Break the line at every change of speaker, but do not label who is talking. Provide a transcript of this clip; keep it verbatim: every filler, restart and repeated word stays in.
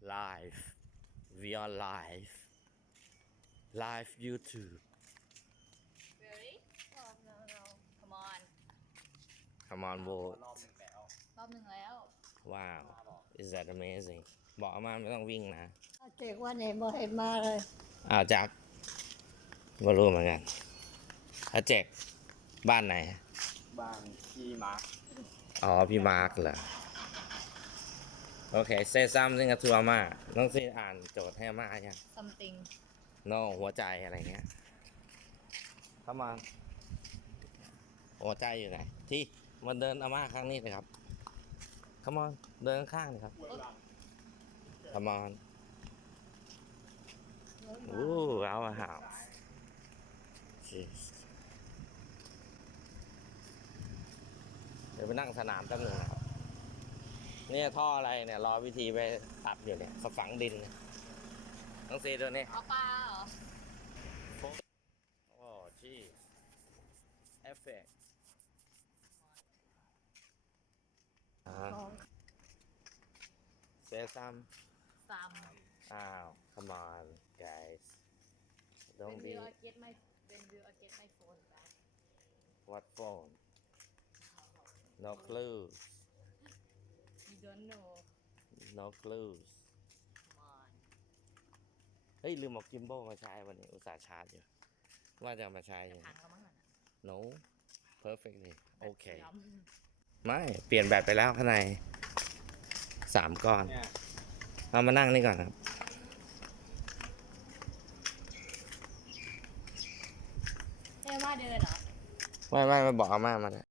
live we are live live YouTube
Really? Oh, no, no. Come on.
come on vote
รอบหนึ่งแล้ว
wow is that amazing บอกอามาไม่ต้องวิ่งนะ
เจ๊กว่าเนี่ยบ่เห็นมาเลย
อ้าวจักไม่รู้เหมือนกันอาเจกบ้านไหน
บ้านพี่มาร์ค
อ๋อ พี่มาร์กเหรอ โอเค say something to อาม่าต้องซีอ่านโจทย์ให้อาม่ายัง
something
no หัวใจอะไรเงี้ยเข้ามาหัวใจอยู่ไหน ที่มาเดินอาม่าข้างนี้เลยครับ come on เดินข้างๆเลยครับ come on โอ้เอาอะหาว เดี๋ยวไปนั่งสนามแป๊บหนึงนะครับเนี่ยท่ออะไรเนี่ยรอวิธีไปตัดอยู่เนี่ยเขาฝังดินเนี่ยต้องซีตัวนี้
เอาปลาเหรอ
โอ้จีเอฟเฟกต์เซซัม
ซัม
อ้าว come on guys
When
don't be
will I get my When will I get my phone back
what phone no clues
You don't know
no clues
Come on
เฮ้ย ลืมเอากิมโบมาใช้วันนี้อุตส่าห์ชาร์จอยู่ ว่าจะเอามาใช้อยู่
พังแล้วมั้งน่ะ
no perfectly โอเค
ย้
ไม่ เปลี่ยนแบตไปแล้วข้างในสามก้อน
เนี่ย
เอามานั่งนี่ก่อนครับ
ำเอ้ว่าเดินเหรอ
ไม่ไม่มาบอกอาม่ามาเลย